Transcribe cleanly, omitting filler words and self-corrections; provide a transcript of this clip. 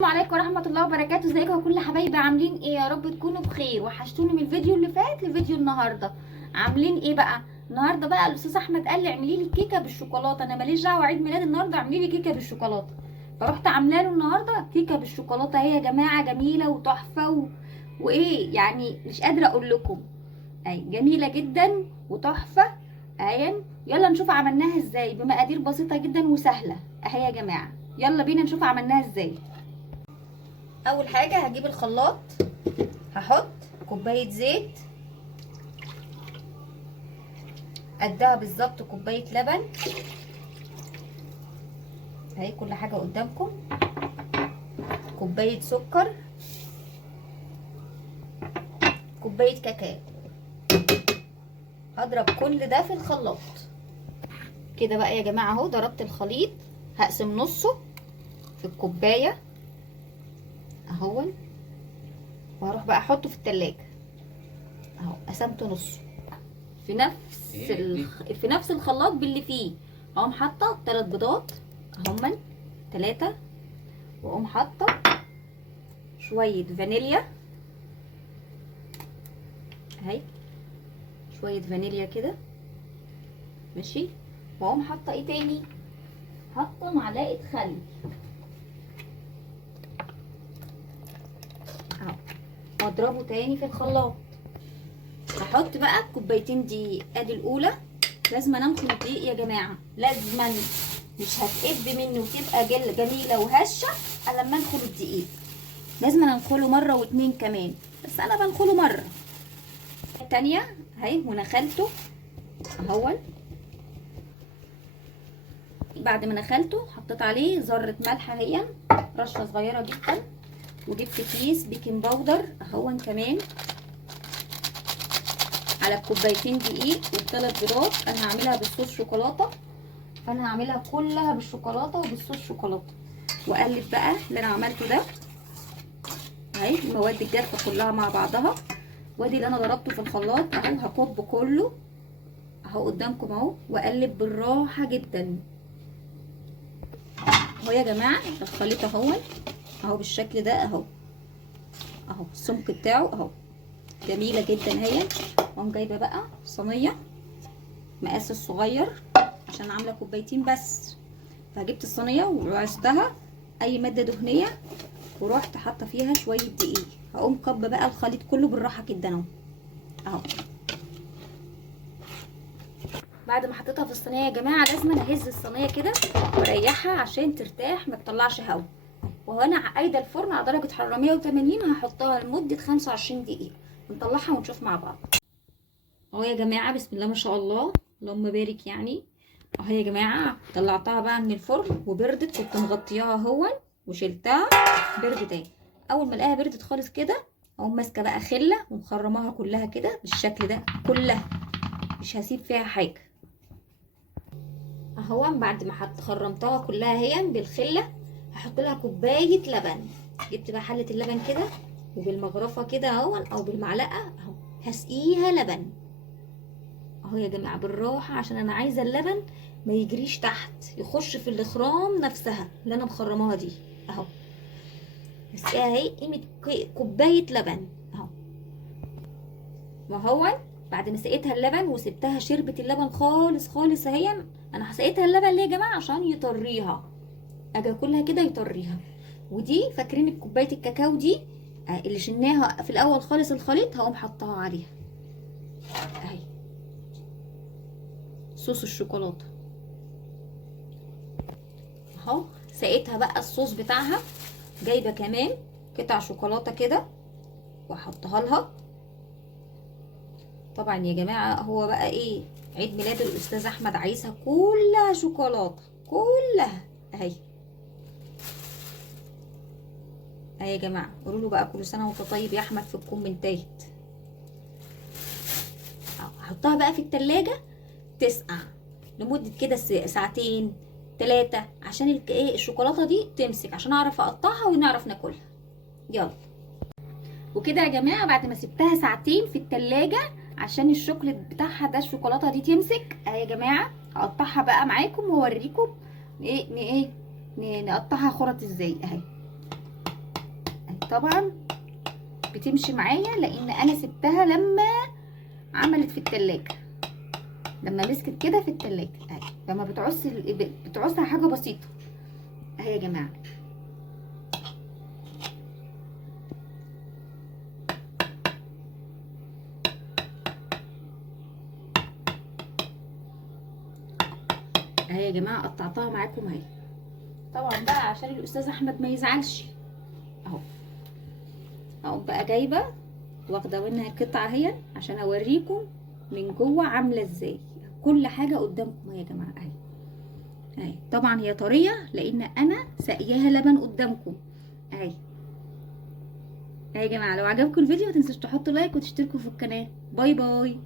السلام عليكم ورحمه الله وبركاته. ازيكم كل حبايبي؟ عاملين ايه؟ يا رب تكونوا بخير. وحشتوني من الفيديو اللي فات لفيديو النهارده. عاملين ايه بقى النهارده؟ بقى الاستاذ احمد قال لي اعملي لي كيكه بالشوكولاته. انا ماليش دعوه، عيد ميلاد النهارده، اعملي لي كيكه بالشوكولاته. فرحت عامله له النهارده كيكه بالشوكولاته. هي يا جماعه جميله وتحفه وايه يعني، مش قادره اقول لكم. اي جميله جدا وتحفه. اهي يلا نشوف عملناها ازاي بمقادير بسيطه جدا وسهله. اهي يا جماعه، يلا بينا نشوف عملناها ازاي. اول حاجه هجيب الخلاط، هحط كوبايه زيت قدها بالظبط، كوبايه لبن، اهي كل حاجه قدامكم، كوبايه سكر، كوبايه كاكاو. هضرب كل ده في الخلاط كده بقى يا جماعه. اهو ضربت الخليط، هقسم نصه في الكوبايه اهو، وهروح بقى احطه في التلاجة. اهو قسمته نصه في نفس الخلاط باللي فيه. اقوم حاطه 3 بيضات اهمن 3، واقوم حاطه شويه فانيليا اهي، شويه فانيليا كده ماشي. واقوم حاطه ايه تاني؟ حاطه معلقه خل اهو، واضربه تاني في الخلاط. هحط بقى كوبايتين دقيق. ادي الاولى، لازم انخل الدقيق يا جماعه، لازم، مش هتقب مني وتبقى جميله وهشه الا لما انخل الدقيق. لازم انخله مره واتنين كمان، بس انا بنخله مره. التانيه اهي ونخلته اهو. بعد ما نخلته حطيت عليه ذره ملح اهي، رشه صغيره جدا، وجبت كيس بيكنج باودر اهو كمان، على كوبايتين دقيق والثلاث بيضات. انا هعملها بالصوص شوكولاته، فانا هعملها كلها بالشوكولاته وبالصوص شوكولاته. واقلب بقى اللي انا عملته ده اهي، المواد الجافه كلها مع بعضها. وادي اللي انا ضربته في الخلاط اهو، هكب كله اهو قدامكم اهو، واقلب بالراحه جدا اهو يا جماعه. الخليط اهو بالشكل ده اهو، اهو السمك بتاعه اهو، جميله جدا هي. واقوم جايبه بقى صينيه مقاس الصغير عشان عامله كوبايتين بس، فجبت الصينيه وعصتها اي ماده دهنيه، ورحت حاطه فيها شويه دقيق. هقوم كب بقى الخليط كله بالراحه جدا اهو اهو. بعد ما حطيتها في الصينيه يا جماعه، لازم اهز الصينيه كده واريحها عشان ترتاح ما تطلعش هوا. وهنا قايده الفرن على درجه حراره 180، هحطها لمده 25 دقيقه ونطلعها ونشوف مع بعض اهو يا جماعه. بسم الله ما شاء الله، اللهم بارك يعني. اهو يا جماعه طلعتها بقى من الفرن وبردت، كنت مغطياها اهو وشلتها بردت اهي. اول ما الاقيها بردت خالص كده، اقوم ماسكه بقى خله ومخرماها كلها كده بالشكل ده كلها، مش هسيب فيها حاجه اهو. بعد ما خرمتها كلها اهي بالخله، هحط لها كوبايه لبن. جبت بقى حله اللبن كده، وبالمغرفه كده اهو او بالمعلقه اهو، هسقيها لبن اهو يا جماعه بالراحه، عشان انا عايزه اللبن ما يجريش تحت، يخش في الاخرام نفسها اللي انا مخرماها دي اهو. هسقيها اهي قيمه كوبايه لبن اهو. وهو بعد ما سقيتها اللبن وسبتها شربت اللبن خالص خالص اهي. انا سقيتها اللبن ليه يا جماعه؟ عشان يطريها، اجي اكلها كده يطريها. ودي فاكرين كوبايه الكاكاو دي اللي شلناها في الاول خالص الخليط، هقوم حطها عليها اهي، صوص الشوكولاته اهو. سقيتها بقى الصوص بتاعها، جايبه كمان قطع شوكولاته كده واحطها لها. طبعا يا جماعه هو بقى ايه، عيد ميلاد الاستاذ احمد، عايزها كلها شوكولاته كلها اهي. اهي يا جماعه، قولوا له بقى كل سنه وانت طيب يا احمد في الكومنتات. هحطها بقى في التلاجة تسقع لمده كده ساعتين 3، عشان ايه الشوكولاته دي تمسك، عشان اعرف اقطعها ونعرف ناكلها. يلا. وكده يا جماعه بعد ما سبتها ساعتين في التلاجة عشان الشوكليت بتاعها ده الشوكولاته دي تمسك اهي يا جماعه، هقطعها بقى معاكم واوريكم ايه نقطعها خرط ازاي اهي. طبعا بتمشي معايا لان انا سبتها لما عملت في التلاجة، لما مسكت كده في التلاجة اهي. فما بتعوزها حاجه بسيطه اهي يا جماعه. اهي يا جماعه قطعتها معاكم اهي. طبعا بقى عشان الاستاذ احمد ما يزعلش اهو، اقوم بقى جايبه واخده منها قطعه اهي عشان اوريكم من جوه عامله ازاي. كل حاجه قدامكم اهي يا جماعه اهي اهي. طبعا هي طريه لان انا ساقياها لبن قدامكم اهي اهي يا جماعه. لو عجبكم الفيديو ما تنسوش تحطوا لايك وتشتركوا في القناه. باي باي.